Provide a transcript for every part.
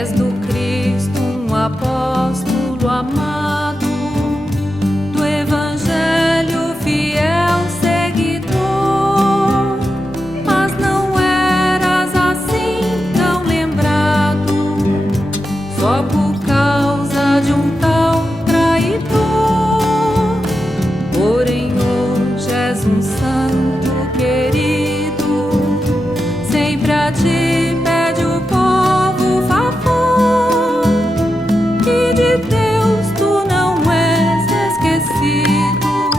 És do Cristo um apóstolo amado, do Evangelho fiel seguidor, mas não eras assim tão lembrado, só por causa de um tal traidor. Porém hoje és um santo querido, sempre a ti pede o povo favor, e de Deus tu não és esquecido,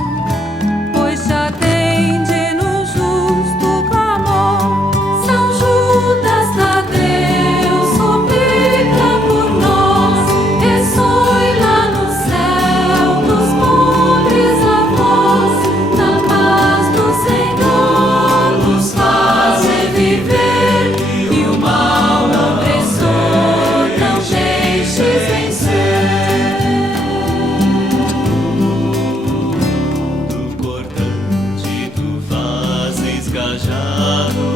pois te atende no justo clamor. São Judas Tadeu suplica por nós, ressoe lá no céu dos pobres a voz, na paz do Senhor nos faz reviver, e o mal opressor não deixes vencer. Do cortante tu fazes cajado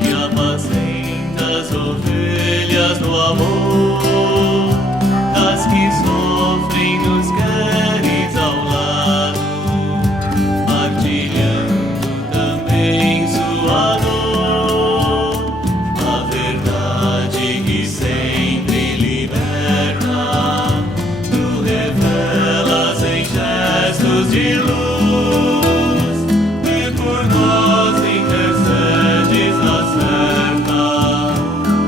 e apacenta as ovelhas no amor, das que sofrem nos queres ao lado, partilhando também sua dor. A verdade que sempre liberta, tu revelas em gestos de luz, e por nós intercedes na certa,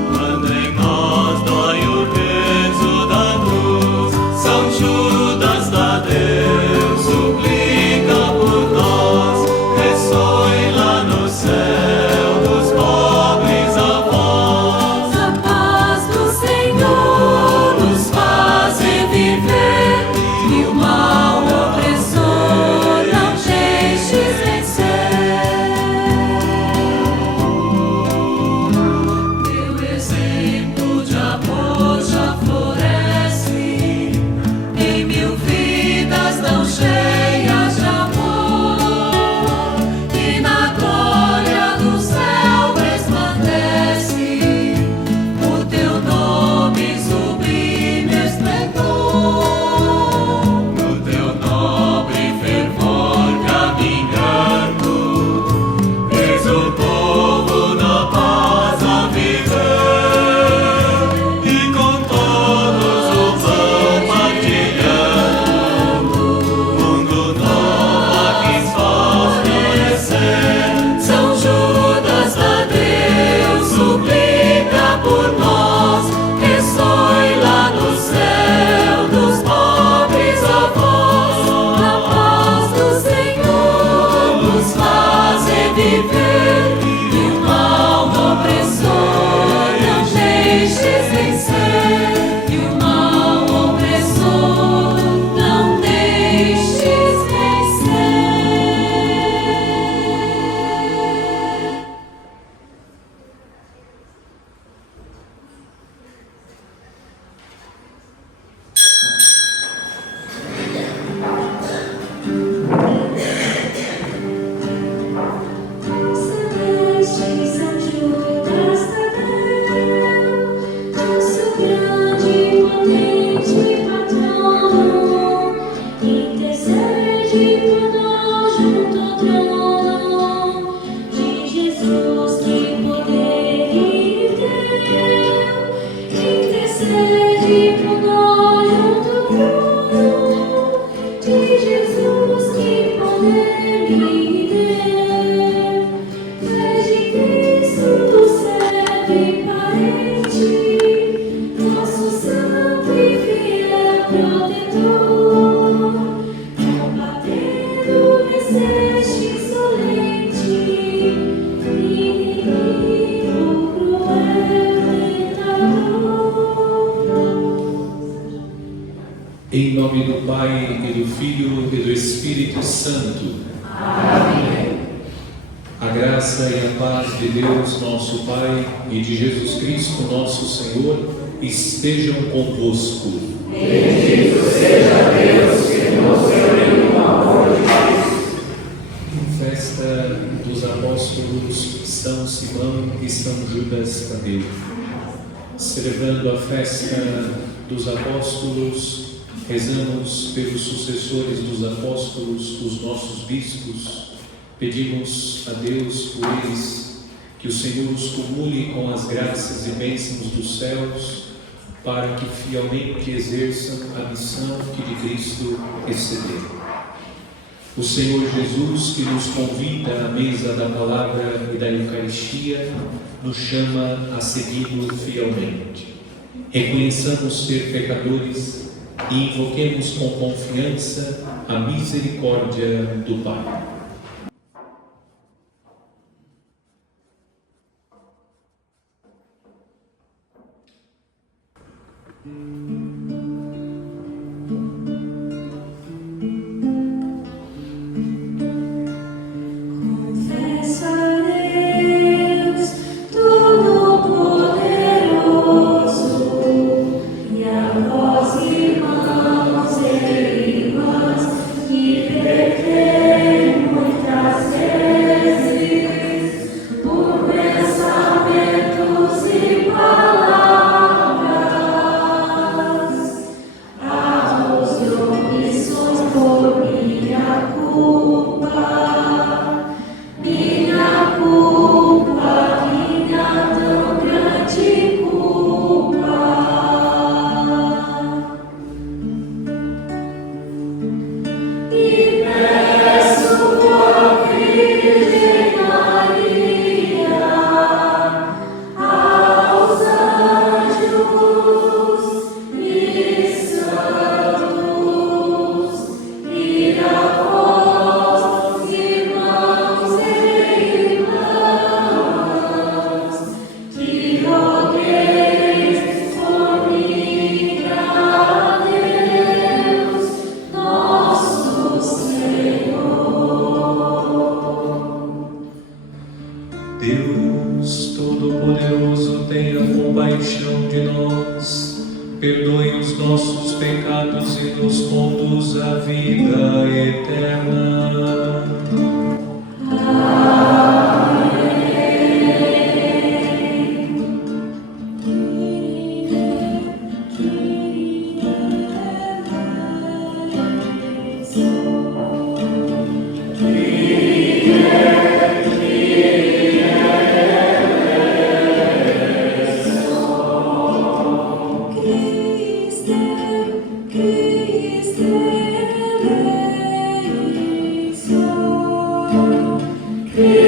quando em nós dói o peso da cruz. São Judas Tadeu suplica por nós, ressoe lá no céu dos pobres a voz. A paz do Senhor nos faz reviver, e o mal opressor não deixes vencer. Teu exemplo de amor já floresce em mil vidas tão cheias de amor, e na glória do céu resplandece o teu nome sublime esplendor. No teu nobre fervor caminhando, vês o povo na paz a viver, e com todos o pão partilhando, mundo novo a quis faz florescer. São Judas Tadeu suplica por nós, ressoe lá no céu dos pobres a voz. Na paz do Senhor nos faz reviver, e o mal opressor não deixes vencer, e o mal opressor não deixes vencer. Celeste São Judas Tadeu, nosso grande e potente patrono, intercede por nós junto ao trono de Jesus, que poder e teu. Intercede por nós junto ao trono de Jesus, que poder e teu. És de Cristo, tu servo e parente, nosso santo e fiel protetor, combatendo venceste insolente, inimigo cruel tentador. Em nome do Pai, e do Filho, e do Espírito Santo. A graça e a paz de Deus, nosso Pai, e de Jesus Cristo, nosso Senhor, estejam convosco. Bendito seja Deus que nos reuniu no amor de Cristo. Festa dos apóstolos São Simão e São Judas Tadeu. celebrando a festa dos apóstolos, rezamos pelos sucessores dos apóstolos, os nossos bispos, pedimos a Deus por eles, que o Senhor os cumule com as graças e bênçãos dos céus, para que fielmente exerçam a missão que de Cristo receberam. O Senhor Jesus, que nos convida à mesa da palavra e da Eucaristia, nos chama a segui-lo fielmente. Reconheçamos ser pecadores e invoquemos com confiança a misericórdia do Pai. Confesso a Deus Todo-Poderoso e a vós, irmãos e irmãs, que pequei muitas vezes por pensamentos e palavras, atos e omissões por minha culpa, minha tão grande culpa. E peço por Virgem Maria aos anjos e santos e a vós, irmãos e irmãs, que rogueis por mim a Deus, nosso Senhor. Deus Todo-Poderoso, tenha compaixão de nós, perdoe os nossos pecados e nos conduz à vida eterna. Christe,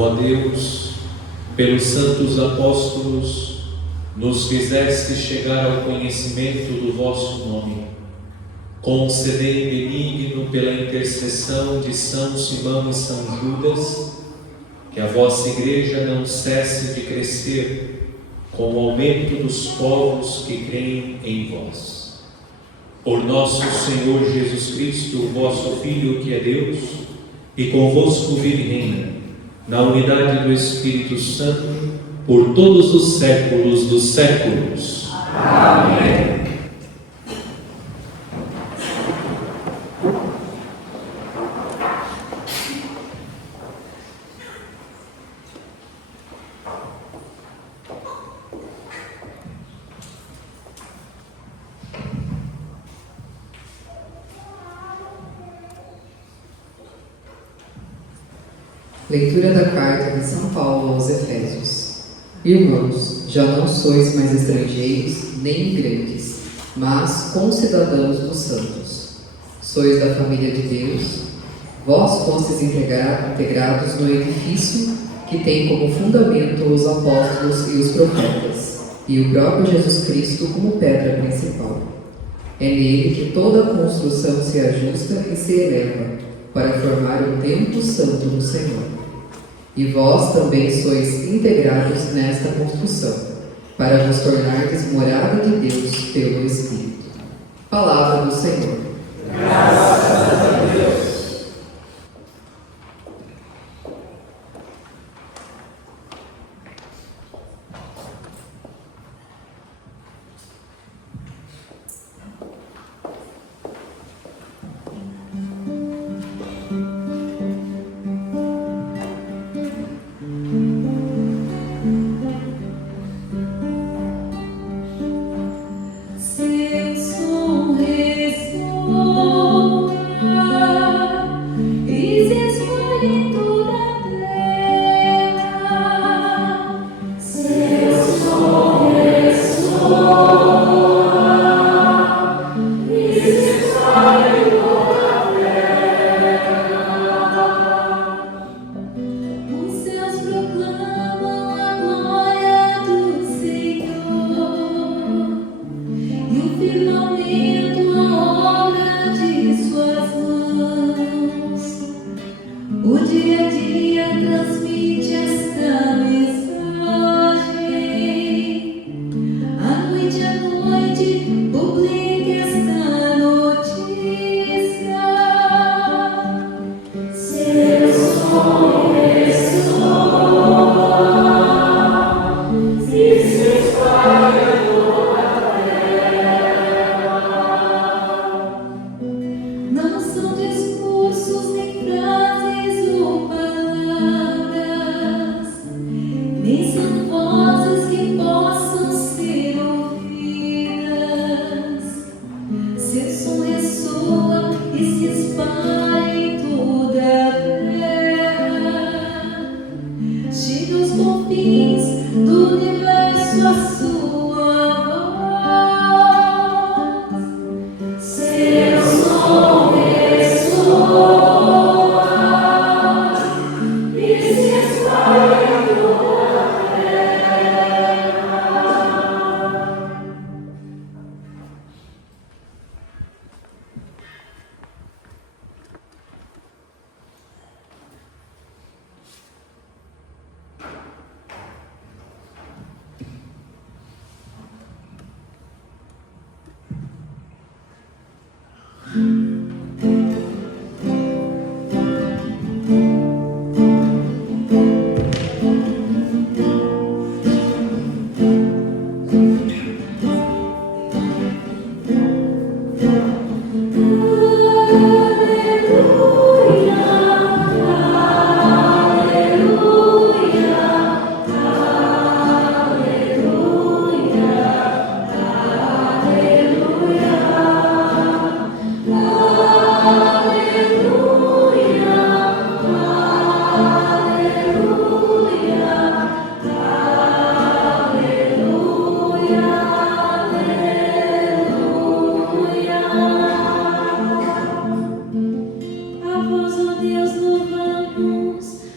Ó Deus, pelos santos apóstolos, nos fizeste chegar ao conhecimento do vosso nome. Concedei benigno pela intercessão de São Simão e São Judas, que a vossa Igreja não cesse de crescer com o aumento dos povos que creem em vós. Por nosso Senhor Jesus Cristo, vosso Filho, que é Deus, e convosco vive e reina, na unidade do Espírito Santo, por todos os séculos dos séculos. Amém. Leitura da carta de São Paulo aos Efésios. Irmãos, já não sois mais estrangeiros nem imigrantes, mas concidadãos dos santos. Sois da família de Deus, vós fostes integrados no edifício que tem como fundamento os apóstolos e os profetas, e o próprio Jesus Cristo como pedra principal. É nele que toda a construção se ajusta e se eleva, para formar um templo santo no Senhor. E vós também sois integrados nesta construção, para vos tornardes morada de Deus pelo Espírito. Palavra do Senhor. Graças a Deus. Seu som ressoa e se espalha em toda a terra. Seu som ressoa e se espalha em toda a terra. Os céus proclamam a glória do Senhor, e o firmamento a obra de suas mãos. O dia a dia transmite esta mensagem, a noite publica esta notícia. Seu som ressoa e se espalha em toda a terra. Não são discursos nem frases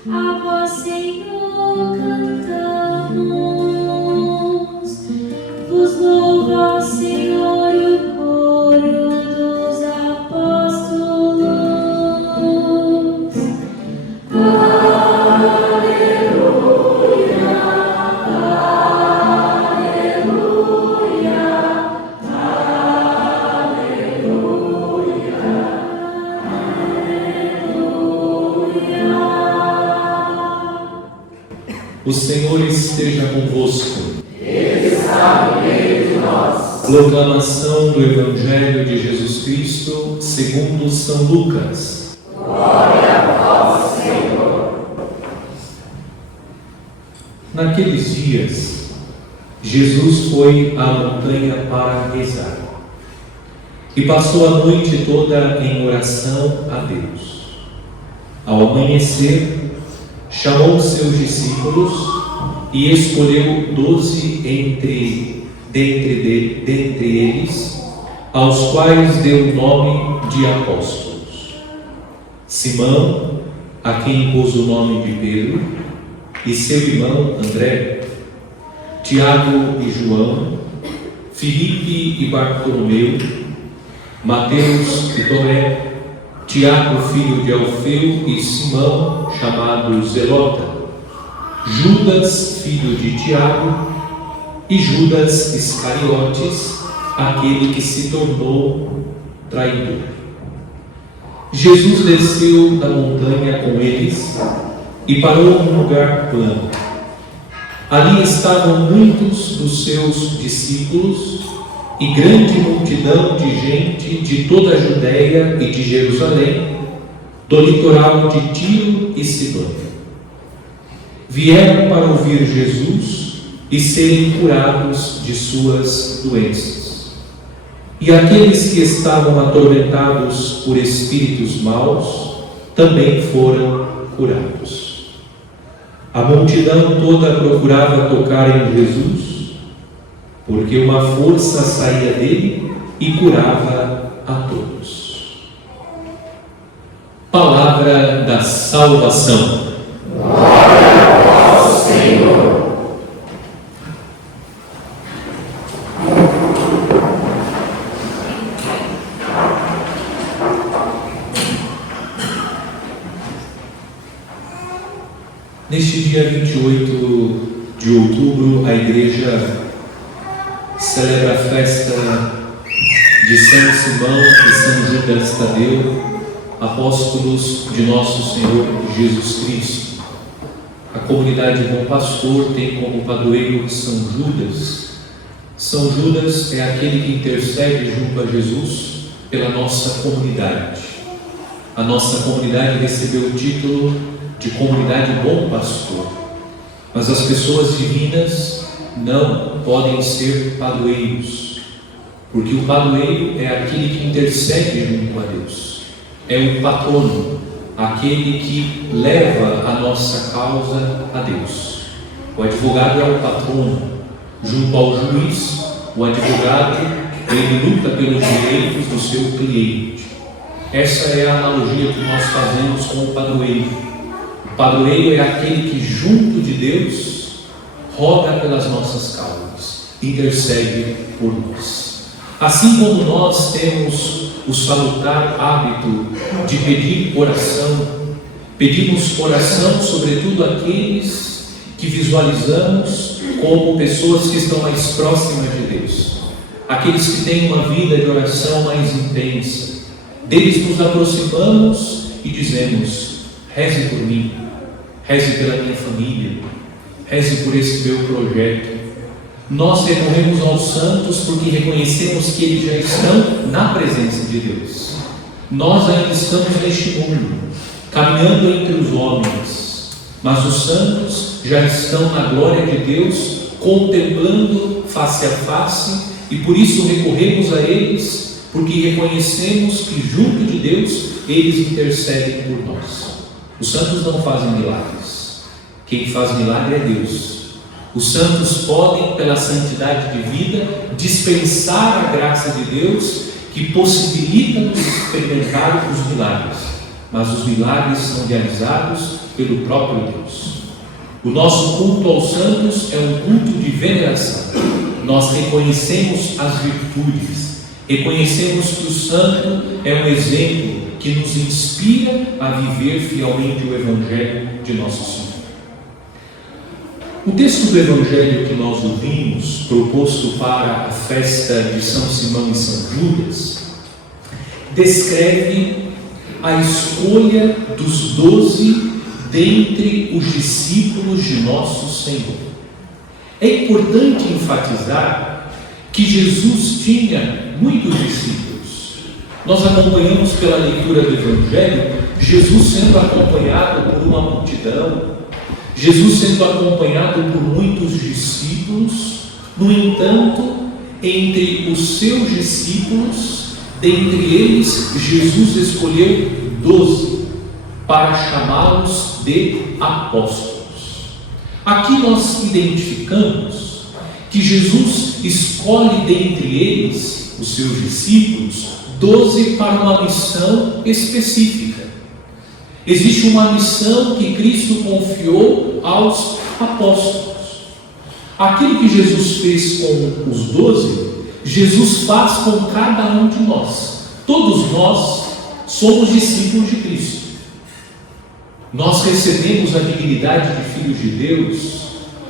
a vós, Senhor, cantamos. Vos louvo, ó Senhor, o coro dos apóstolos. O Senhor esteja convosco. Ele está no meio de nós. Proclamação do Evangelho de Jesus Cristo segundo São Lucas. Glória a vós, Senhor. Naqueles dias, Jesus foi à montanha para rezar e passou a noite toda em oração a Deus. Ao amanhecer, chamou os seus discípulos e escolheu 12 dentre eles, aos quais deu o nome de apóstolos: Simão, a quem pôs o nome de Pedro, e seu irmão André, Tiago e João, Filipe e Bartolomeu, Mateus e Tomé, Tiago, filho de Alfeu, e Simão, chamado Zelota, Judas, filho de Tiago, e Judas Iscariotes, aquele que se tornou traidor. Jesus desceu da montanha com eles e parou num lugar plano. Ali estavam muitos dos seus discípulos e grande multidão de gente de toda a Judéia e de Jerusalém, do litoral de Tiro e Sidônia. Vieram para ouvir Jesus e serem curados de suas doenças. E aqueles que estavam atormentados por espíritos maus também foram curados. A multidão toda procurava tocar em Jesus, porque uma força saía dele e curava a todos. Palavra da salvação. Glória a vós, Senhor. Neste dia 28 de outubro, a Igreja celebra a festa de São Simão e São Judas Tadeu, apóstolos de nosso Senhor Jesus Cristo. A comunidade Bom Pastor tem como padroeiro São Judas. São Judas é aquele que intercede junto a Jesus pela nossa comunidade. A nossa comunidade recebeu o título de Comunidade Bom Pastor, mas as pessoas divinas não podem ser padroeiros, porque o padroeiro é aquele que intercede junto a Deus, é o patrono, aquele que leva a nossa causa a Deus. O advogado é o patrono, junto ao juiz, o advogado, ele luta pelos direitos do seu cliente. Essa é a analogia que nós fazemos com o padroeiro. O padroeiro é aquele que junto de Deus roga pelas nossas causas, intercede por nós. Assim como nós temos o salutar hábito de pedir oração, pedimos oração sobretudo àqueles que visualizamos como pessoas que estão mais próximas de Deus, aqueles que têm uma vida de oração mais intensa. Deles nos aproximamos e dizemos: reze por mim, reze pela minha família, reze por esse meu projeto. Nós recorremos aos santos porque reconhecemos que eles já estão na presença de Deus. Nós ainda estamos neste mundo, caminhando entre os homens, mas os santos já estão na glória de Deus, contemplando face a face, e por isso recorremos a eles, porque reconhecemos que junto de Deus eles intercedem por nós. Os santos não fazem milagres, quem faz milagre é Deus. Os santos podem, pela santidade de vida, dispensar a graça de Deus que possibilita-nos experimentar os milagres. mas os milagres são realizados pelo próprio Deus. O nosso culto aos santos é um culto de veneração. Nós reconhecemos as virtudes, reconhecemos que o santo é um exemplo que nos inspira a viver fielmente o Evangelho de Nosso Senhor. O texto do Evangelho que nós ouvimos, proposto para a festa de São Simão e São Judas, descreve a escolha dos 12 dentre os discípulos de Nosso Senhor. É importante enfatizar que Jesus tinha muitos discípulos. Nós acompanhamos pela leitura do Evangelho Jesus sendo acompanhado por uma multidão, Jesus sendo acompanhado por muitos discípulos. No entanto, entre os seus discípulos, dentre eles, Jesus escolheu 12 para chamá-los de apóstolos. Aqui nós identificamos que Jesus escolhe dentre eles, os seus discípulos, 12 para uma missão específica. Existe uma missão que Cristo confiou aos apóstolos. Aquilo que Jesus fez com os 12, Jesus faz com cada um de nós. Todos nós somos discípulos de Cristo. Nós recebemos a dignidade de filhos de Deus,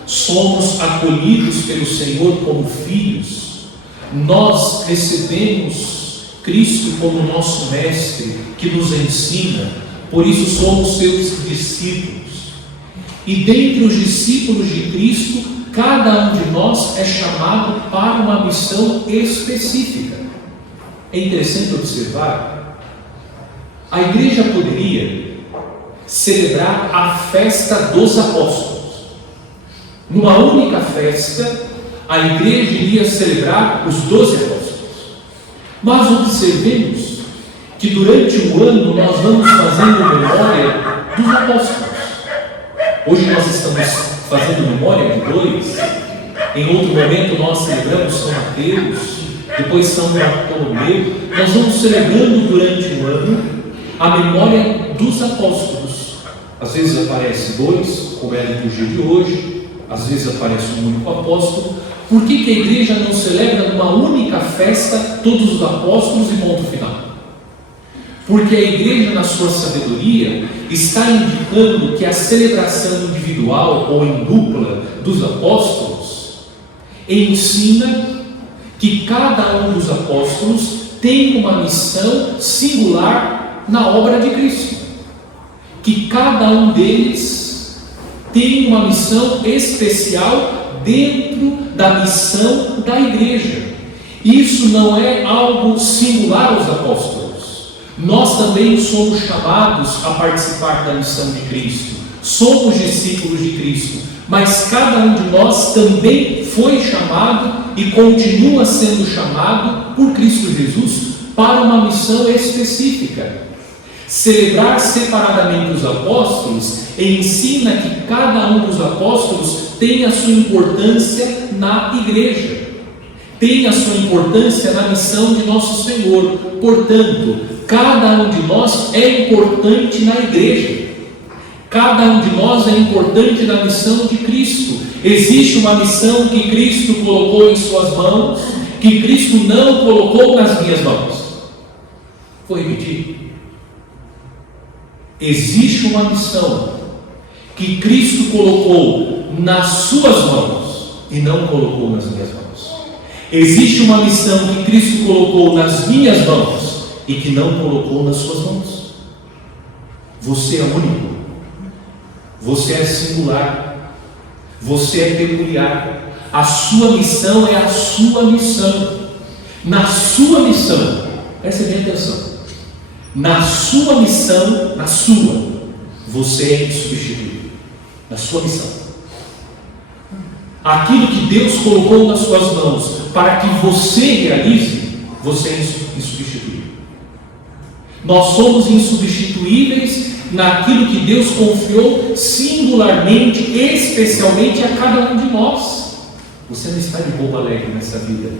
somos acolhidos pelo Senhor como filhos, nós recebemos Cristo como nosso mestre, que nos ensina, por isso somos seus discípulos. E dentre os discípulos de Cristo, cada um de nós é chamado para uma missão específica. É interessante observar, a igreja poderia celebrar a festa dos apóstolos. Numa única festa, a igreja iria celebrar os 12 apóstolos. Mas observemos que durante o ano nós vamos fazendo memória dos apóstolos. Hoje nós estamos fazendo memória de 2, em outro momento nós celebramos São Mateus, depois São Bartolomeu. Nós vamos celebrando durante o ano a memória dos apóstolos. Às vezes aparece 2, como é a liturgia de hoje, às vezes aparece um único apóstolo. Por que a igreja não celebra numa única festa todos os apóstolos e ponto final? Porque a igreja, na sua sabedoria, está indicando que a celebração individual ou em dupla dos apóstolos ensina que cada um dos apóstolos tem uma missão singular na obra de Cristo, que cada um deles tem uma missão especial dentro da missão da igreja. Isso não é algo singular aos apóstolos. Nós também somos chamados a participar da missão de Cristo. Somos discípulos de Cristo, mas cada um de nós também foi chamado e continua sendo chamado por Cristo Jesus para uma missão específica. Celebrar separadamente os apóstolos ensina que cada um dos apóstolos tem a sua importância na igreja, tem a sua importância na missão de nosso Senhor. Portanto, cada um de nós é importante na igreja, cada um de nós é importante na missão de Cristo. Existe uma missão que Cristo colocou em suas mãos, que Cristo não colocou nas minhas mãos. Vou repetir. Existe uma missão que Cristo colocou nas suas mãos e não colocou nas minhas mãos. Existe uma missão que Cristo colocou nas minhas mãos e que não colocou nas suas mãos. Você é único, você é singular, você é peculiar. A sua missão é a sua missão. Na sua missão, preste bem atenção, na sua missão, você é insubstituível. Na sua missão, aquilo que Deus colocou nas suas mãos para que você realize, você é insubstituível. Nós somos insubstituíveis naquilo que Deus confiou singularmente, especialmente a cada um de nós. Você não está de roupa alegre nessa vida.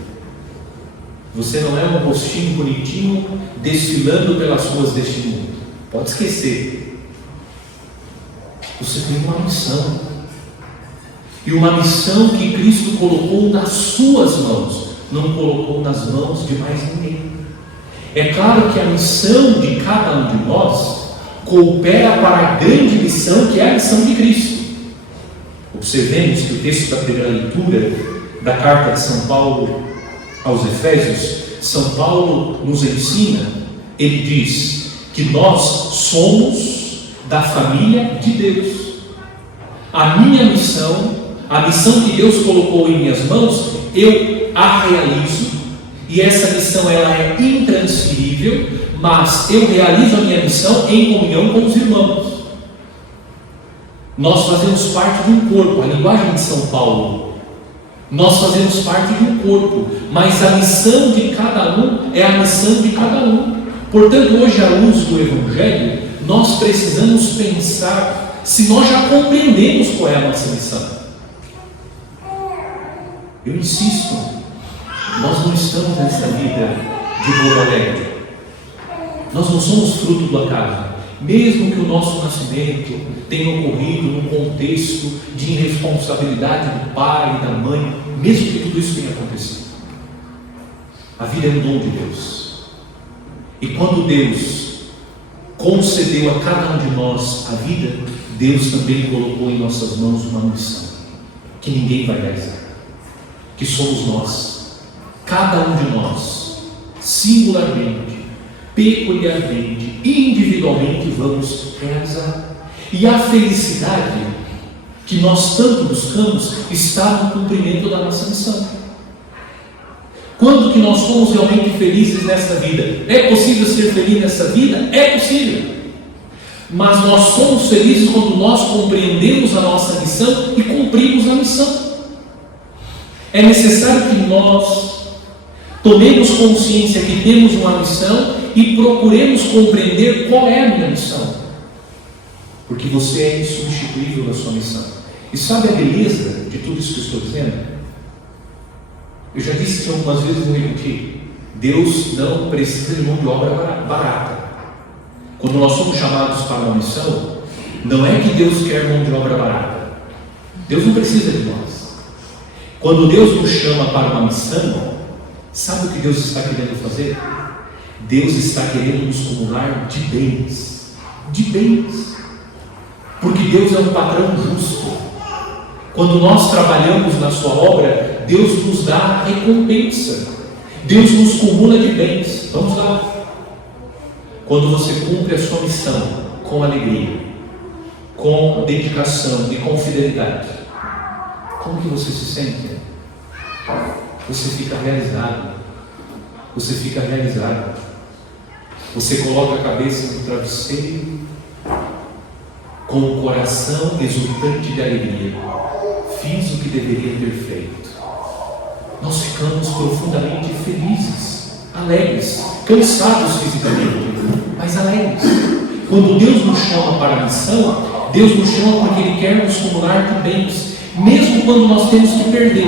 Você não é um rostinho bonitinho desfilando pelas ruas deste mundo. Pode esquecer. Você tem uma missão. E uma missão que Cristo colocou nas suas mãos, não colocou nas mãos de mais ninguém. É claro que a missão de cada um de nós coopera para a grande missão, que é a missão de Cristo. Observemos que o texto da primeira leitura da carta de São Paulo aos Efésios, São Paulo nos ensina, ele diz que nós somos da família de Deus. A minha missão, a missão que Deus colocou em minhas mãos, eu a realizo, e essa missão ela é intransferível, mas eu realizo a minha missão em comunhão com os irmãos. Nós fazemos parte de um corpo, a linguagem de São Paulo. Nós fazemos parte de um corpo, mas a missão de cada um é a missão de cada um. Portanto, hoje, à luz do Evangelho, nós precisamos pensar se nós já compreendemos qual é a nossa missão. Eu insisto, nós não estamos nessa vida de boa alegre. Nós não somos fruto do acaso. Mesmo que o nosso nascimento tenha ocorrido num contexto de irresponsabilidade do pai e da mãe, mesmo que tudo isso tenha acontecido, a vida é um dom de Deus. E quando Deus concedeu a cada um de nós a vida, Deus também colocou em nossas mãos uma missão que ninguém vai realizar, que somos nós, cada um de nós, singularmente, peculiarmente, individualmente vamos realizar. E a felicidade que nós tanto buscamos está no cumprimento da nossa missão. Quando que nós somos realmente felizes nessa vida? É possível ser feliz nessa vida? É possível. Mas nós somos felizes quando nós compreendemos a nossa missão e cumprimos a missão. É necessário que nós tomemos consciência que temos uma missão e procuremos compreender qual é a minha missão. Porque você é insubstituível na sua missão. E sabe a beleza de tudo isso que eu estou dizendo? Eu já disse que algumas vezes vou repetir. Deus não precisa de mão de obra barata. Quando nós somos chamados para uma missão, não é que Deus quer mão de obra barata. Deus não precisa de nós. Quando Deus nos chama para uma missão, sabe o que Deus está querendo fazer? Deus está querendo nos comunar de bens. De bens. Porque Deus é um patrão justo. Quando nós trabalhamos na sua obra, Deus nos dá recompensa. Deus nos comuna de bens. Vamos lá. Quando você cumpre a sua missão com alegria, com dedicação e com fidelidade, como que você se sente? Você fica realizado. Você fica realizado. Você coloca a cabeça no travesseiro com o coração exultante de alegria. Fiz o que deveria ter feito. Nós ficamos profundamente felizes, alegres, cansados fisicamente, mas alegres. Quando Deus nos chama para a missão, Deus nos chama porque Ele quer nos comunar de bens, mesmo quando nós temos que perder.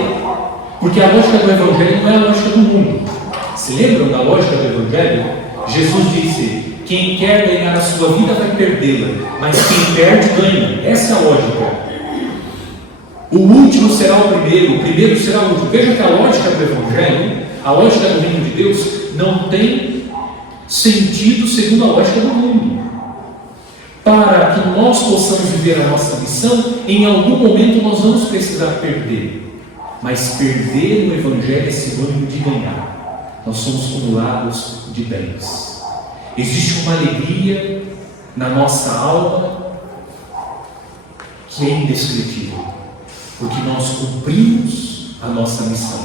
Porque a lógica do Evangelho não é a lógica do mundo. Se lembram da lógica do Evangelho? Jesus disse: quem quer ganhar a sua vida vai perdê-la, mas quem perde ganha. Essa é a lógica. O último será o primeiro será o último. Veja que a lógica do Evangelho, a lógica do reino de Deus, não tem sentido segundo a lógica do mundo. Para que nós possamos viver a nossa missão, em algum momento nós vamos precisar perder. Mas perder no Evangelho é sinônimo de ganhar. Nós somos cumulados de bens. Existe uma alegria na nossa alma que é indescritível, porque nós cumprimos a nossa missão,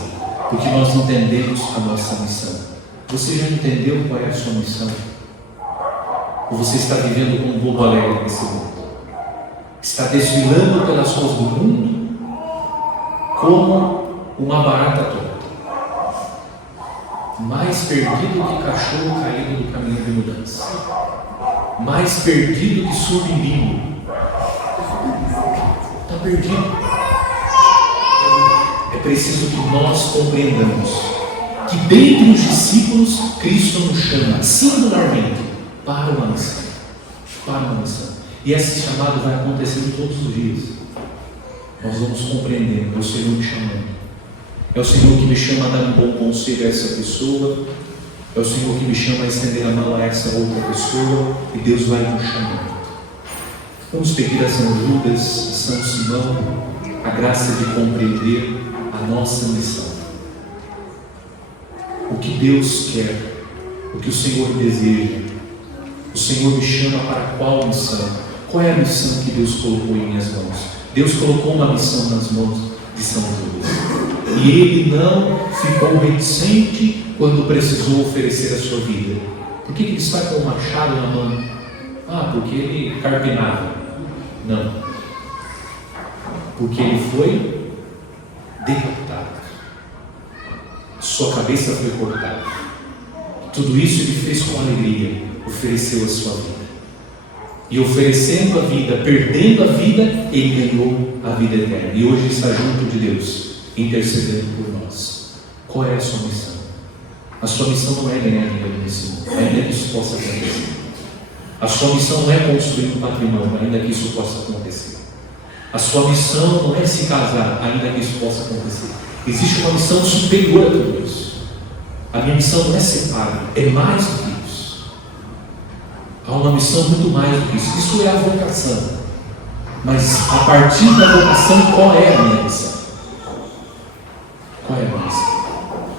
porque nós entendemos a nossa missão. Você já entendeu qual é a sua missão? Ou você está vivendo como um bobo alegre nesse mundo? Está desfilando pelas ruas do mundo como uma barata tonta, mais perdido que cachorro caído no caminho de mudança, mais perdido que surdo em bingo. Está perdido. É preciso que nós compreendamos que dentre os discípulos Cristo nos chama singularmente para uma missão. para uma missão. E esse chamado vai acontecer todos os dias. Nós vamos compreendendo, é o Senhor me chamando. É o Senhor que me chama a dar um bom conselho a essa pessoa. É o Senhor que me chama a estender a mão a essa outra pessoa. E Deus vai nos chamando. Vamos pedir a São Judas, a São Simão, a graça de compreender a nossa missão. O que Deus quer, o que o Senhor deseja. O Senhor me chama para qual missão? Qual é a missão que Deus colocou em minhas mãos? Deus colocou uma missão nas mãos de São Judas. E ele não ficou reticente quando precisou oferecer a sua vida. Por que ele está com o machado na mão? Porque ele carpinava. Não. Porque ele foi decapitado. Sua cabeça foi cortada. Tudo isso ele fez com alegria. Ofereceu a sua vida. E oferecendo a vida, perdendo a vida, ele ganhou a vida eterna. E hoje está junto de Deus, intercedendo por nós. Qual é a sua missão? A sua missão não é ganhar dinheiro nesse mundo, ainda que isso possa acontecer. A sua missão não é construir um patrimônio, ainda que isso possa acontecer. A sua missão não é se casar, ainda que isso possa acontecer. Existe uma missão superior a tudo isso. A minha missão não é ser padre, é mais do que isso. Há uma missão muito mais do que isso. Isso é a vocação. Mas a partir da vocação, qual é a minha missão? Qual é a minha missão?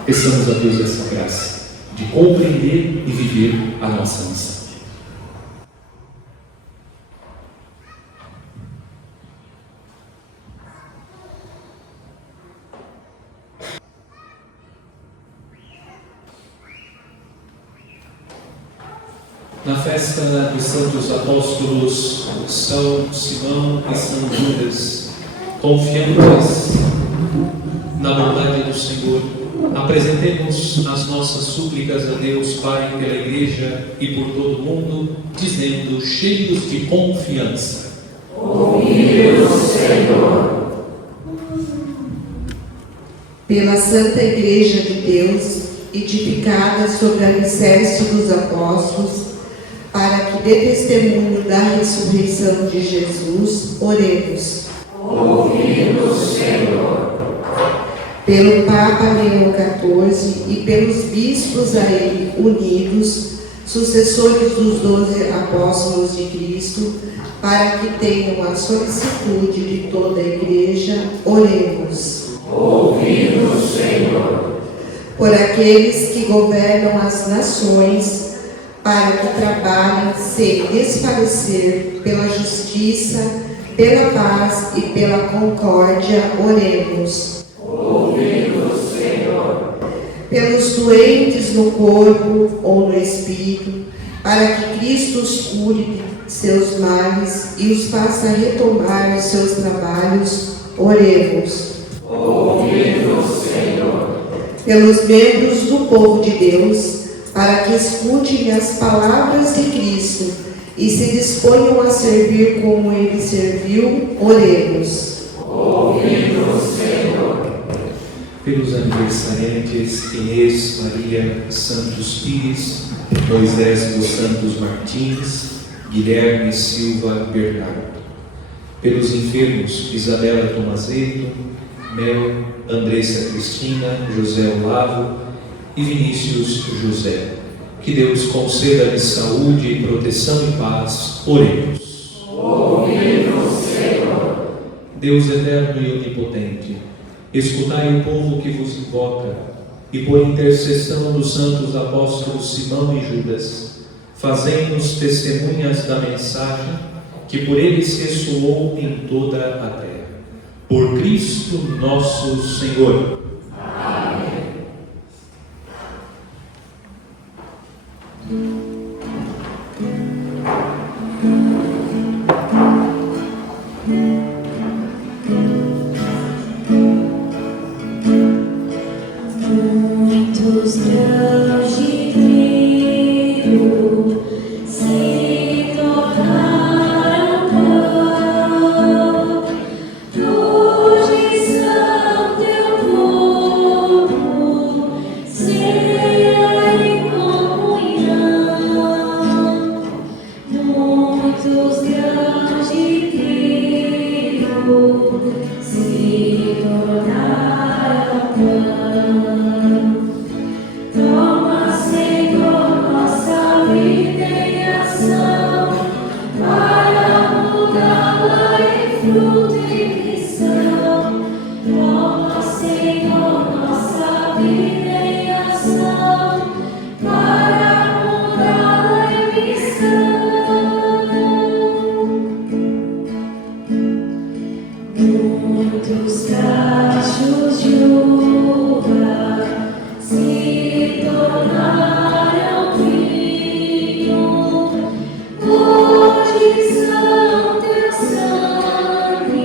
Peçamos a Deus essa graça de compreender e viver a nossa missão. Na festa dos santos apóstolos São Simão e São Judas, confiantes na bondade do Senhor, apresentemos as nossas súplicas a Deus Pai pela Igreja e por todo o mundo, dizendo, cheios de confiança: ouvi-nos, Senhor. Pela Santa Igreja de Deus, edificada sobre o alicerce dos apóstolos, para que dê testemunho da ressurreição de Jesus, oremos. Ouvi-nos, Senhor. Pelo Papa Leão XIV e pelos bispos a ele unidos, sucessores dos 12 apóstolos de Cristo, para que tenham a solicitude de toda a Igreja, oremos. Ouvi-nos, Senhor. Por aqueles que governam as nações, para que trabalhem sem desfalecer pela justiça, pela paz e pela concórdia, oremos. Ouvi-nos, Senhor. Pelos doentes no corpo ou no espírito, para que Cristo os cure de seus males e os faça retomar os seus trabalhos, oremos. Ouvi-nos, Senhor. Pelos membros do povo de Deus, para que escutem as palavras de Cristo e se disponham a servir como ele serviu, oremos. Ouvi-nos, Senhor. Pelos aniversariantes Inês Maria Santos Pires, Moisés dos Santos Martins, Guilherme Silva Bernardo. Pelos enfermos Isabela Tomazeto, Mel, Andressa Cristina, José Olavo e Vinícius José. Que Deus conceda-lhes saúde, proteção e paz. Oremos. Ouvi-nos, Senhor. Deus eterno e onipotente, escutai o povo que vos invoca, e por intercessão dos santos apóstolos Simão e Judas, fazei-nos testemunhas da mensagem que por eles ressoou em toda a terra. Por Cristo nosso Senhor. Muitos grãos de trigo se tornaram pão. Hoje são teu povo. muitos grãos de trigo se tornaram pão. Toma, Senhor, nossa vida em ação, para mudá-la em fruto e missão. Toma, Senhor, nossa vida em ação, para mudá-la em missão. Muitos cachos de uva se tornaram vinho, condição teu sangue,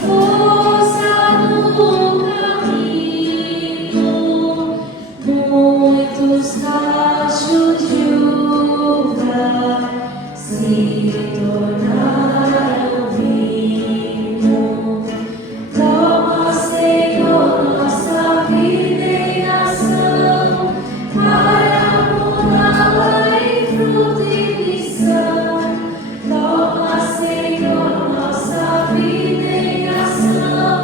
força no caminho. Muitos cachos de uva se tornaram vinho. Toma, Senhor, nossa vida em ação, para mudá-la em fruto e missão. Toma, Senhor, nossa vida em ação,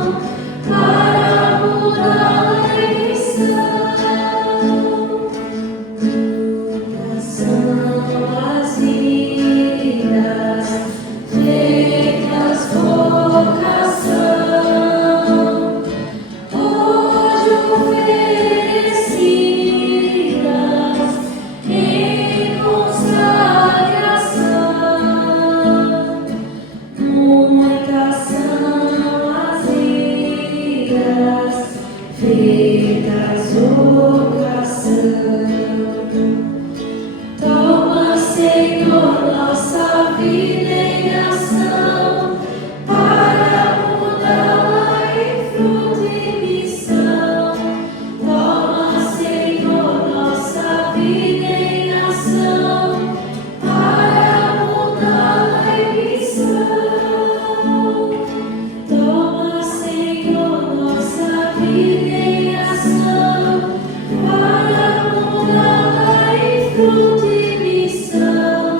para mudá-la em missão. São as vidas feitas vocação, hoje oferecidas em consagração. Muitas são as vidas feitas vocação. Toma, Senhor, nossa vida em ação, para mudá-la em fruto e missão. Toma, Senhor, nossa vida em ação, para mudá-la em missão. Toma, Senhor, nossa vida em ação, para mudá-la em fruto e missão.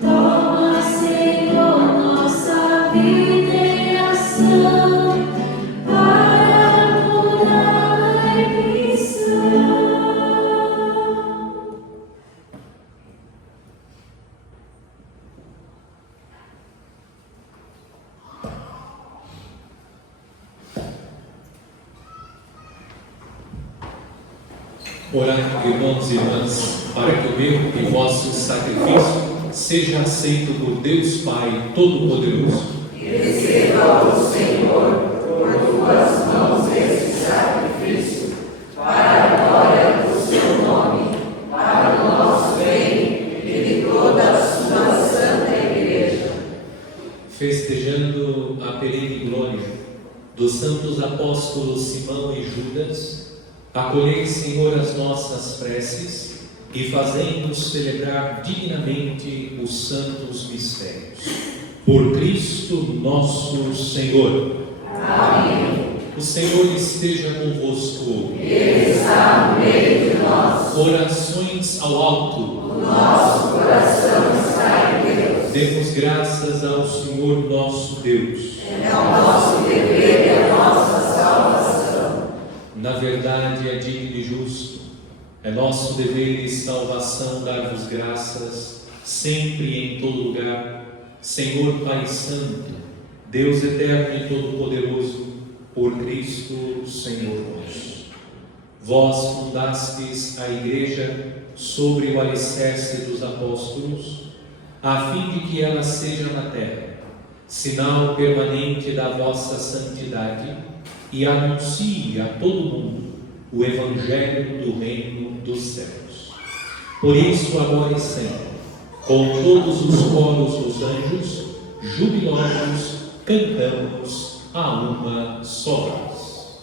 Toma, Senhor, nossa vida em ação, para mudá-la em missão. Orai, irmãos e irmãs, para que o meu e vosso sacrifício seja aceito por Deus Pai Todo-Poderoso. Receba-o, Senhor, por tuas mãos este sacrifício, para a glória do seu nome, para o nosso bem e de toda a sua santa Igreja. Festejando a perene glória dos santos apóstolos Simão e Judas, acolhei, Senhor, as nossas preces e fazei-nos celebrar dignamente os santos mistérios. Por Cristo nosso Senhor. Amém. O Senhor esteja convosco. Ele está no meio de nós. Orações ao alto. O nosso coração está em Deus. Demos graças ao Senhor nosso Deus. É o nosso dever e a nossa salvação. Na verdade, é digno e justo, é nosso dever e salvação dar-vos graças, sempre e em todo lugar, Senhor Pai Santo, Deus eterno e todo-poderoso, por Cristo, Senhor nosso. Vós fundastes a Igreja sobre o alicerce dos apóstolos, a fim de que ela seja na terra, sinal permanente da vossa santidade, e anuncie a todo mundo o Evangelho do Reino dos Céus. Por isso, agora e sempre, com todos os coros dos anjos, jubilosos, cantamos a uma só voz.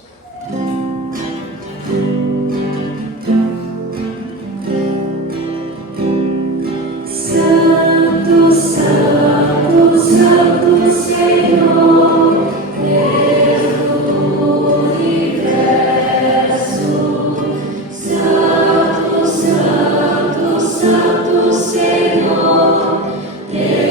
Santo, Santo, Santo Senhor, Deus do universo. Santo, Santo, Santo Senhor, Deus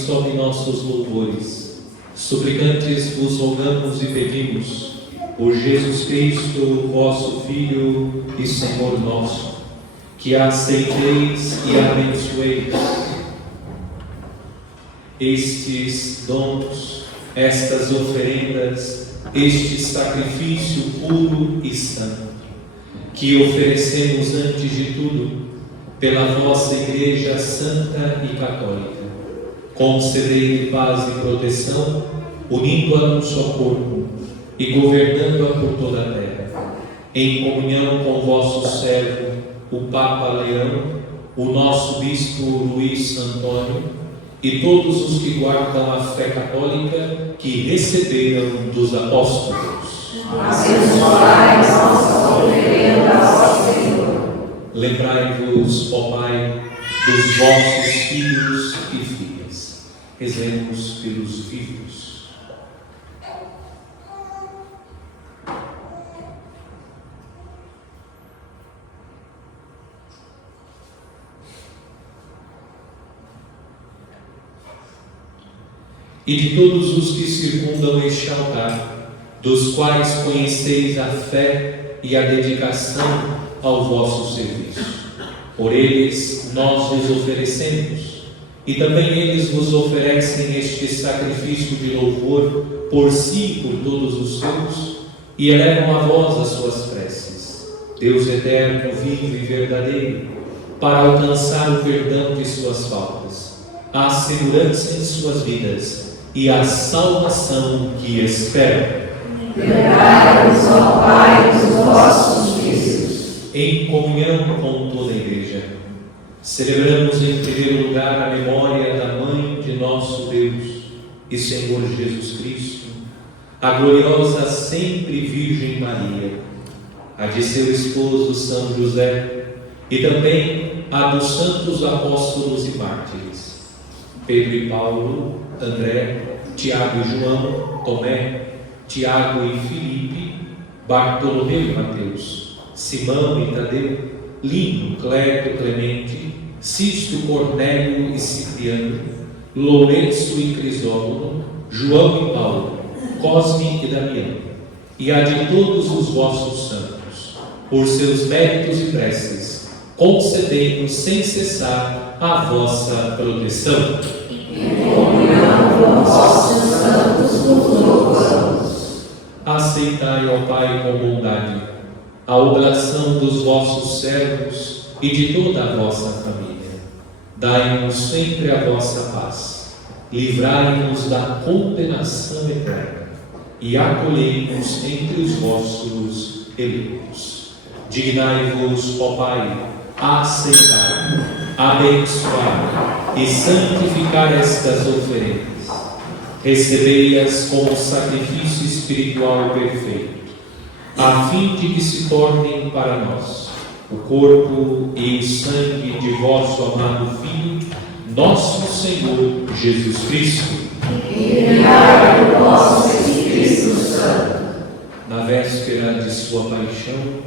sobre nossos louvores. Suplicantes vos rogamos e pedimos, por Jesus Cristo, vosso Filho e Senhor nosso, que a aceiteis e abençoeis estes dons, estas oferendas, este sacrifício puro e santo, que oferecemos antes de tudo pela vossa Igreja Santa e Católica. Concedei-lhe paz e proteção, unindo-a num só corpo e governando-a por toda a terra, em comunhão com o vosso servo, o Papa Leão, o nosso Bispo Luís Antônio, e todos os que guardam a fé católica que receberam dos apóstolos. Abençoai nossa oferenda ao Senhor. Lembrai-vos, ó Pai, dos vossos filhos e filhas. Rezemos pelos vivos. E de todos os que circundam este altar, dos quais conheceis a fé e a dedicação ao vosso serviço. Por eles nós vos oferecemos, e também eles vos oferecem este sacrifício de louvor por si e por todos os seus, e elevam a vós as suas preces. Deus eterno, vivo e verdadeiro, para alcançar o perdão de suas faltas, a segurança em suas vidas e a salvação que esperam. Lembrai-vos, ó Pai, dos vossos vícios. Em comunhão com toda a Igreja, celebramos em primeiro lugar a memória da Mãe de nosso Deus e Senhor Jesus Cristo, a gloriosa sempre Virgem Maria, a de seu esposo São José, e também a dos santos apóstolos e mártires, Pedro e Paulo, André, Tiago e João, Tomé, Tiago e Filipe, Bartolomeu e Mateus, Simão e Tadeu, Lino, Cleto, Clemente, Cisto, Cornélio e Cipriano, Lourenço e Crisógono, João e Paulo, Cosme e Damião, e a de todos os vossos santos, por seus méritos e preces, concedei-nos sem cessar a vossa proteção. Em comunhão com vossos santos vos louvamos. Aceitai, ó Pai, com bondade, a oblação dos vossos servos e de toda a vossa família. Dai-nos sempre a vossa paz, livrai-nos da condenação eterna e acolhei-nos entre os vossos eleitos. Dignai-vos, ó Pai, a aceitar, abençoar e santificar estas oferendas. Recebei-as como sacrifício espiritual perfeito, a fim de que se tornem para nós o corpo e o sangue de vosso amado Filho, nosso Senhor Jesus Cristo. Enviai o vosso Espírito Santo. Na véspera de sua paixão,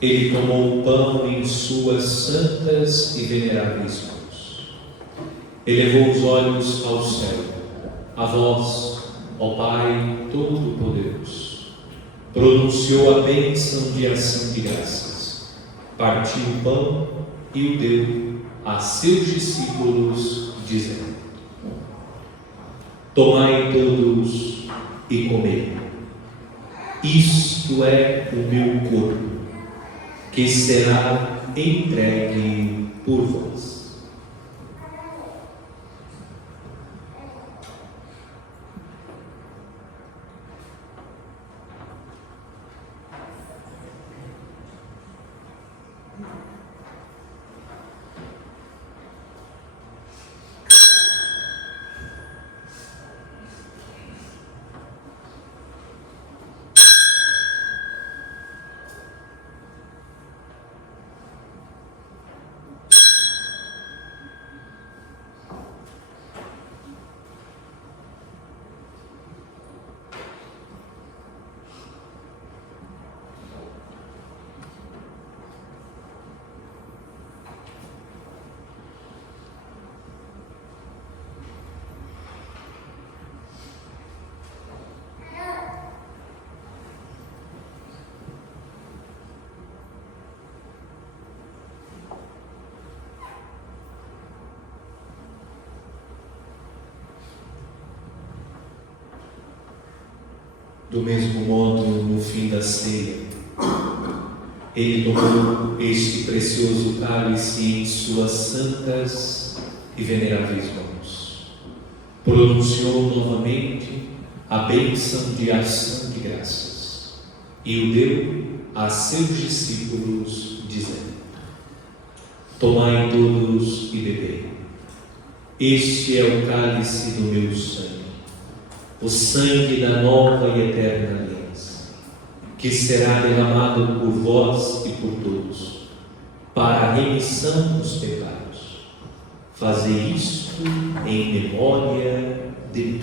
ele tomou o pão em suas santas e veneráveis mãos. Elevou os olhos ao céu, a vós, ó Pai Todo-Poderoso. Pronunciou a bênção de ação de graças, partiu o pão e o deu a seus discípulos, dizendo: tomai todos e comei. Isto é o meu corpo, que será entregue por vós. Do mesmo modo, no fim da ceia, ele tomou este precioso cálice em suas santas e veneráveis mãos, pronunciou novamente a bênção de ação de graças e o deu a seus discípulos, dizendo: tomai todos e bebei. Este é o cálice do meu sangue, o sangue da nova e eterna aliança, que será derramado por vós e por todos, para a remissão dos pecados. Fazei isto em memória de mim.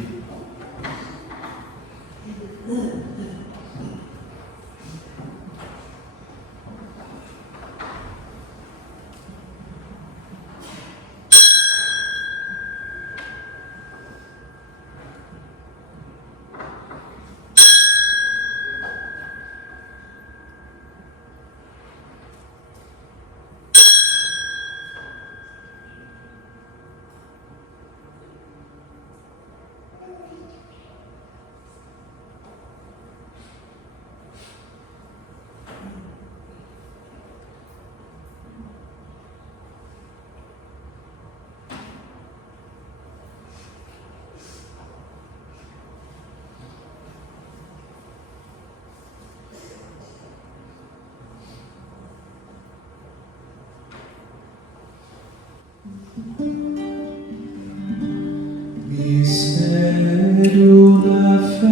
Mistério da fé.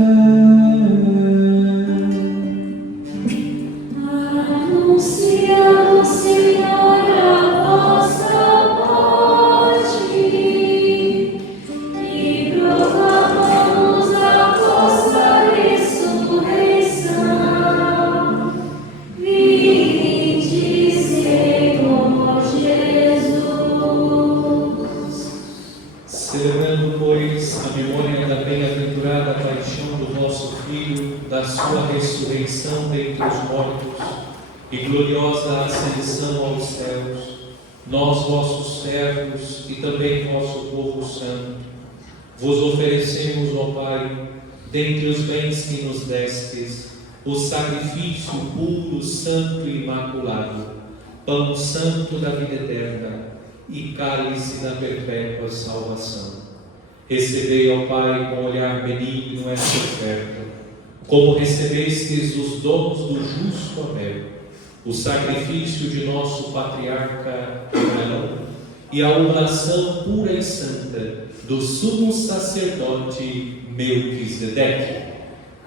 Anunciamos, Senhor, a vossa morte e proclamamos a vossa ressurreição. Vinde, Senhor Jesus. Celebrando, pois, a memória da bem-aventurada paixão do vosso Filho, da sua ressurreição dentre os mortos e gloriosa ascensão aos céus, nós, vossos servos e também vosso povo santo, vos oferecemos, ó Pai, dentre os bens que nos destes, o sacrifício puro, santo e imaculado, pão santo da vida eterna e cálice da perpétua salvação. Recebei, ó Pai, com olhar benigno esta oferta, como recebestes os dons do justo Abel, o sacrifício de nosso patriarca Abraão e a oração pura e santa do sumo sacerdote Melquisedeque.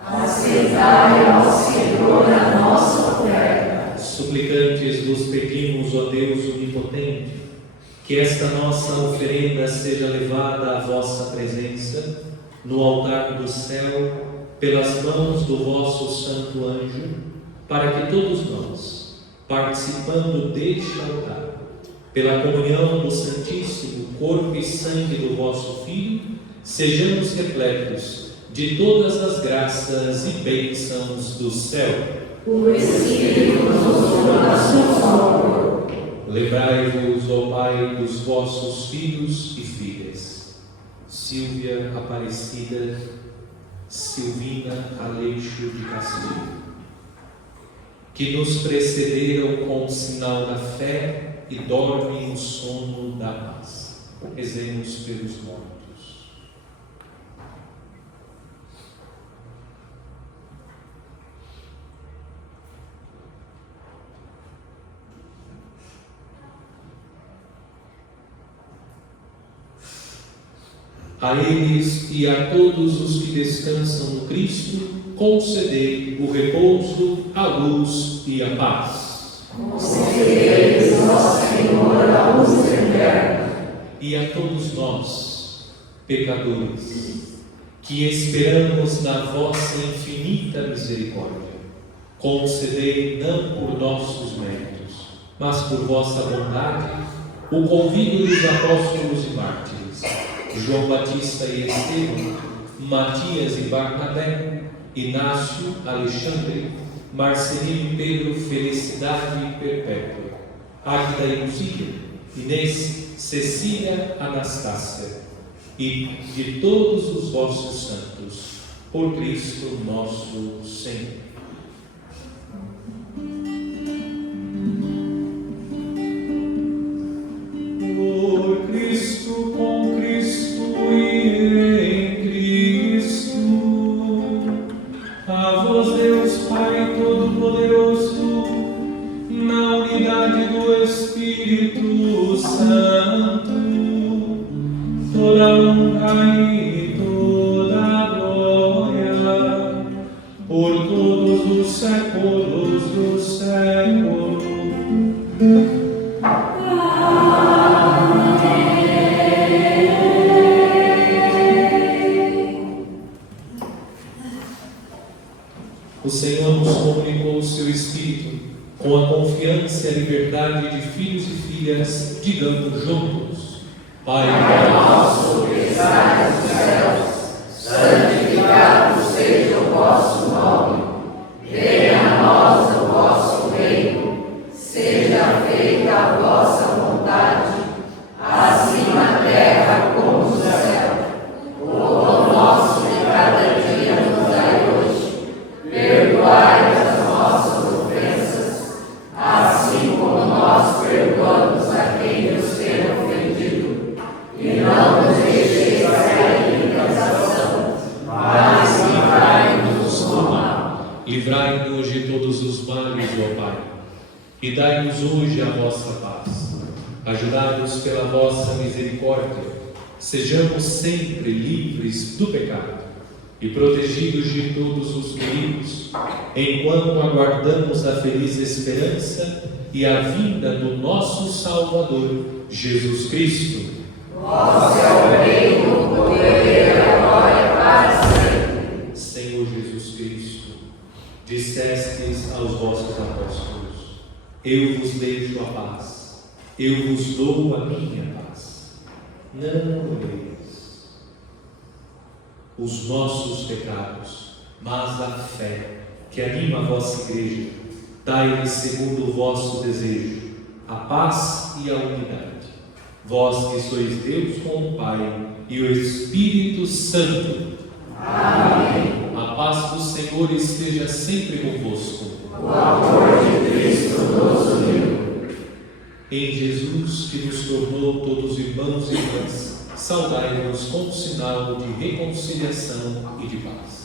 Aceitai, ó Senhor, a nossa oferta. Suplicantes vos pedimos, ó Deus onipotente, que esta nossa oferenda seja levada à vossa presença no altar do céu pelas mãos do vosso santo anjo, para que todos nós, participando deste altar, pela comunhão do Santíssimo Corpo e Sangue do vosso Filho, sejamos repletos de todas as graças e bênçãos do céu. O Espírito nos proporciona. Lembrai-vos, ó Pai, dos vossos filhos e filhas, Silvia Aparecida, Silvina Aleixo de Castilho, que nos precederam com o sinal da fé e dormem no sono da paz. Rezemos pelos mortos. A eles e a todos os que descansam no Cristo, concedei o repouso, a luz e a paz. Concedei, ó Senhor, a luz eterna. E a todos nós, pecadores, que esperamos na vossa infinita misericórdia, concedei não por nossos méritos, mas por vossa bondade, o convívio dos apóstolos e mártires, João Batista e Estevão, Matias e Barnabé, Inácio, Alexandre, Marcelino e Pedro, Felicidade Perpétua, Águida e Luzia, Inês, Cecília, Anastácia, e de todos os vossos santos, Por Cristo nosso Senhor. Por Cristo, com Cristo e em Cristo, a vós Deus Pai Todo-Poderoso, na unidade do Espírito Santo, toda honra e toda glória, por todos os séculos dos séculos. O Senhor nos comunicou o seu Espírito, com a confiança e a liberdade de filhos e filhas, digamos juntos: Pai nosso que estais nos céus, santificado seja o vosso nome. Venha a nós o vosso reino. Seja feita a vossa vontade, assim na terra como no céu. O pão nosso de cada dia nos dai hoje. Perdoai as nossas ofensas, assim como nós perdoamos a quem nos tem ofendido. E não nos deixeis cair em tentação, mas livrai-nos do mal. Livrai-nos de todos os males, ó Pai, e dai-nos hoje a vossa paz. Ajudados pela vossa misericórdia, sejamos sempre livres do pecado e protegidos de todos os perigos, enquanto aguardamos a feliz esperança e a vinda do nosso Salvador, Jesus Cristo. Vosso é o reino, o poder e a glória para sempre. Senhor Jesus Cristo, dissestes aos vossos apóstolos: eu vos deixo a paz, eu vos dou a minha paz. Não olheis os nossos pecados, mas a fé que anima a vossa igreja. Dai-lhes, segundo o vosso desejo, a paz e a unidade. Vós que sois Deus com o Pai e o Espírito Santo. Amém. A paz do Senhor esteja sempre convosco. O amor de Cristo nos uniu. Em Jesus, que nos tornou todos irmãos e irmãs, saudai-nos com sinal de reconciliação e de paz.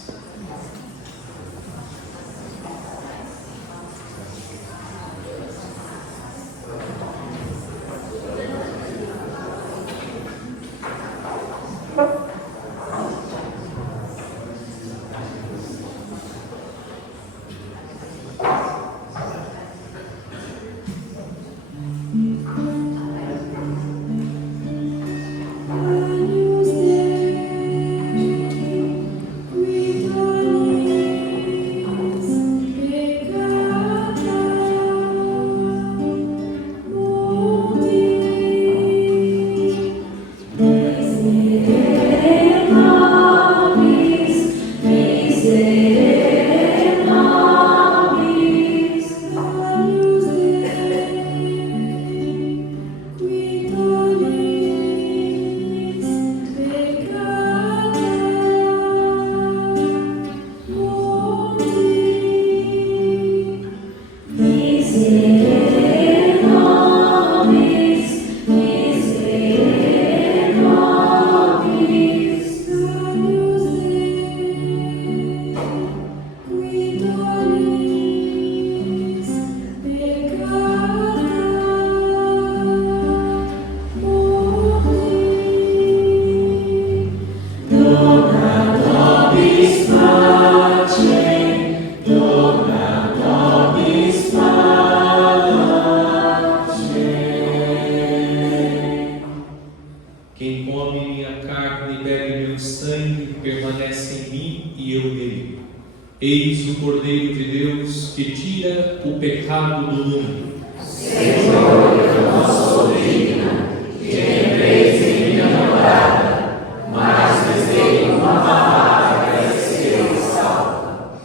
Eis o Cordeiro de Deus que tira o pecado do mundo. Senhor, eu não sou digna de entreis em minha morada, mas dizei uma palavra e serei salva.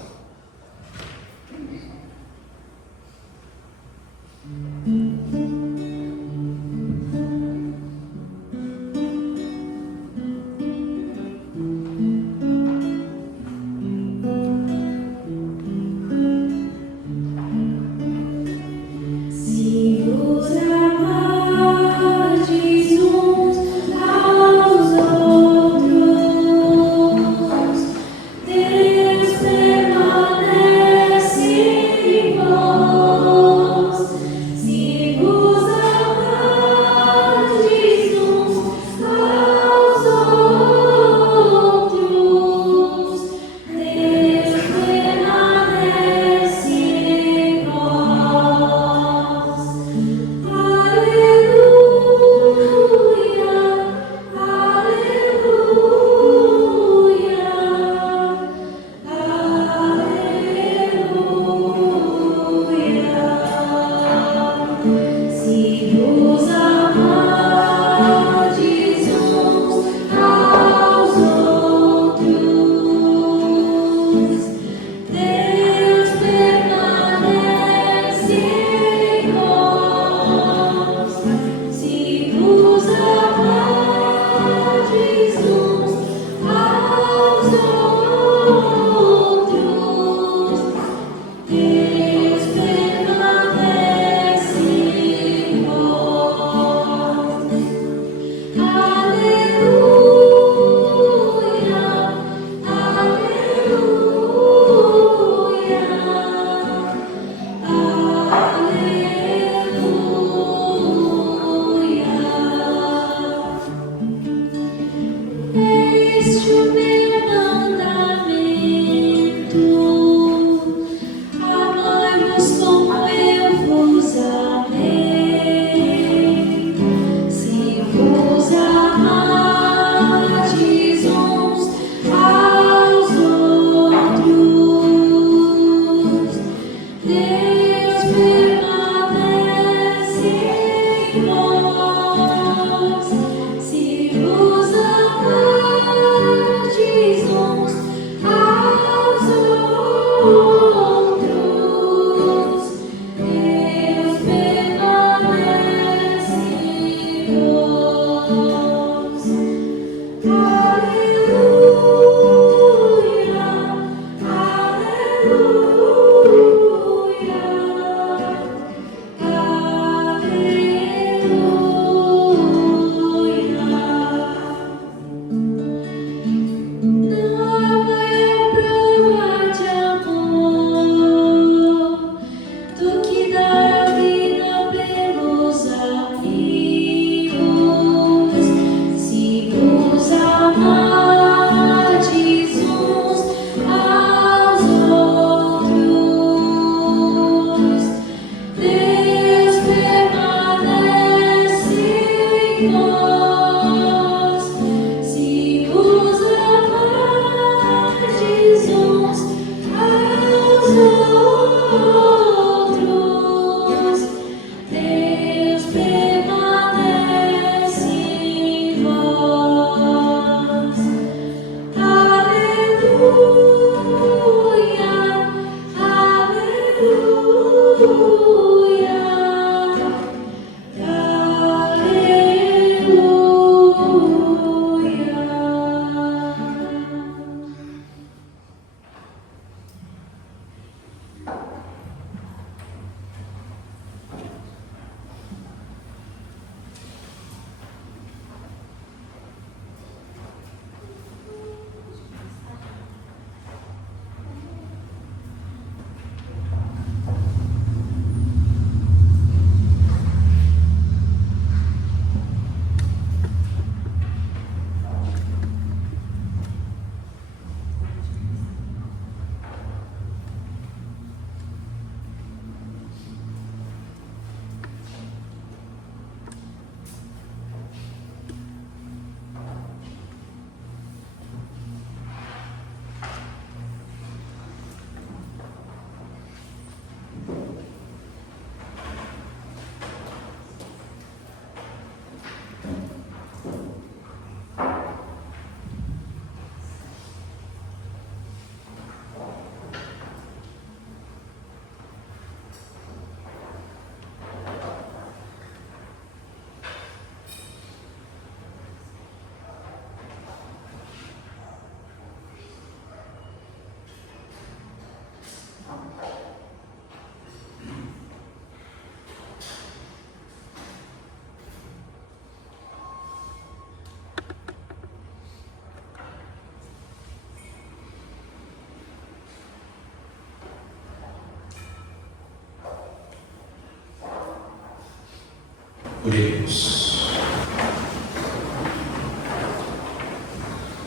Oremos.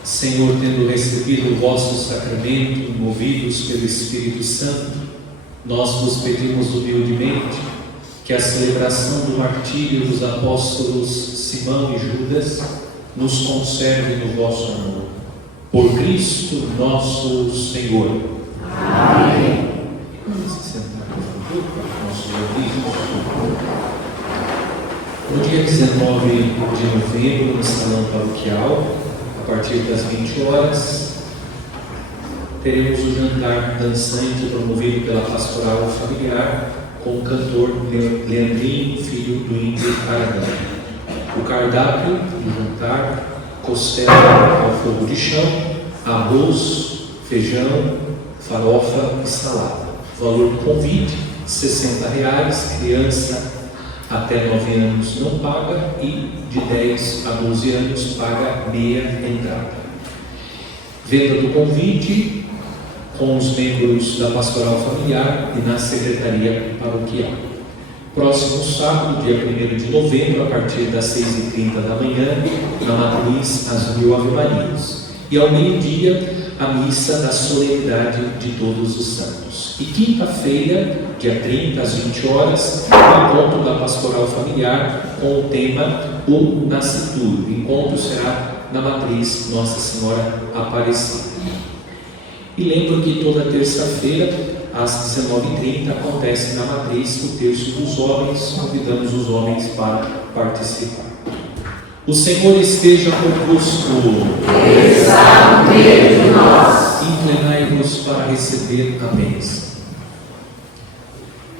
Senhor, tendo recebido o vosso sacramento, movidos pelo Espírito Santo, nós vos pedimos humildemente que a celebração do martírio dos apóstolos Simão e Judas nos conserve no vosso amor. Por Cristo nosso Senhor. Amém. Vamos se sentar, por favor, para o nosso batismo. No dia 19 de novembro, no Salão Paroquial, a partir das 20 horas, teremos o jantar dançante promovido pela Pastoral Familiar com o cantor Leandrinho, filho do Índio Aragão. O cardápio do jantar: costela ao fogo de chão, arroz, feijão, farofa e salada. Valor do convite: R$ 60, criança até 9 anos não paga e de 10 a 12 anos paga meia entrada. Venda do convite com os membros da Pastoral Familiar e na Secretaria Paroquial. Próximo sábado, dia 1º de novembro, a partir das 6h30 da manhã, na matriz, as 1000 Ave-Marias. E ao meio-dia, a missa da solenidade de Todos os Santos. E quinta-feira, dia 30, às 20 horas, o encontro da Pastoral Familiar com o tema O Nascituro. O encontro será na matriz Nossa Senhora Aparecida. E lembro que toda terça-feira, às 19h30, acontece na matriz o terço dos homens. Convidamos os homens para participar. O Senhor esteja convosco. Está no meio de nós. Inclinai-vos para receber a bênção.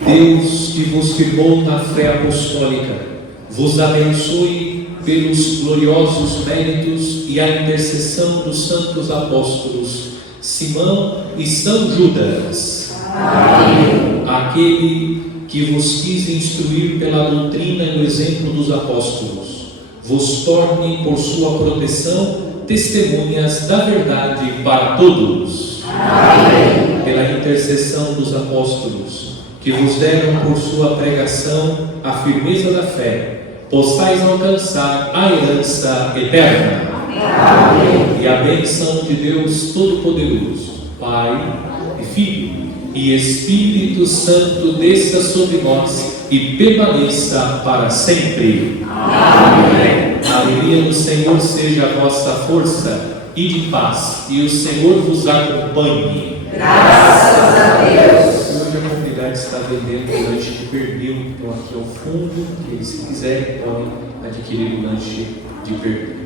Deus, que vos firmou na fé apostólica, vos abençoe pelos gloriosos méritos e a intercessão dos santos apóstolos Simão e São Judas. Amém. Aquele que vos quis instruir pela doutrina e o exemplo dos apóstolos, vos torne por sua proteção testemunhas da verdade para todos. Amém. Pela intercessão dos apóstolos, que vos deram por sua pregação a firmeza da fé, possais alcançar a herança eterna. Amém. E a bênção de Deus Todo-Poderoso, Pai e Filho e Espírito Santo desça sobre nós e permaneça para sempre. Amém. A alegria do Senhor seja a vossa força e de paz, e o Senhor vos acompanhe. Graças a Deus. Hoje a comunidade está vendendo o lanche de pernil, então aqui ao fundo, que se quiserem podem adquirir o lanche de pernil.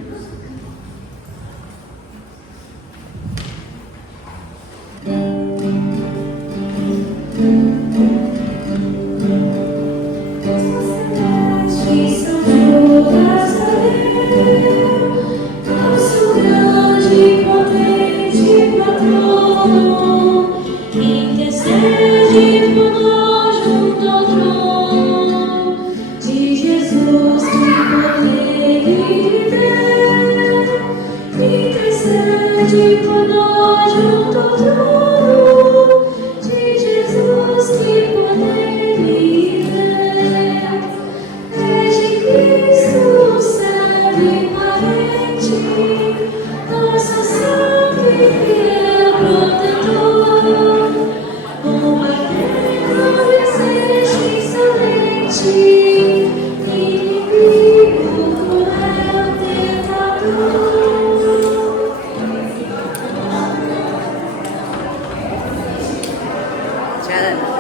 Intercede por nós junto ao trono de Jesus, que poder e fé. Intercede por nós junto ao trono de Jesus, que poder e fé. É de Cristo, servo parente, nosso santo e fiel protetor. Tchau.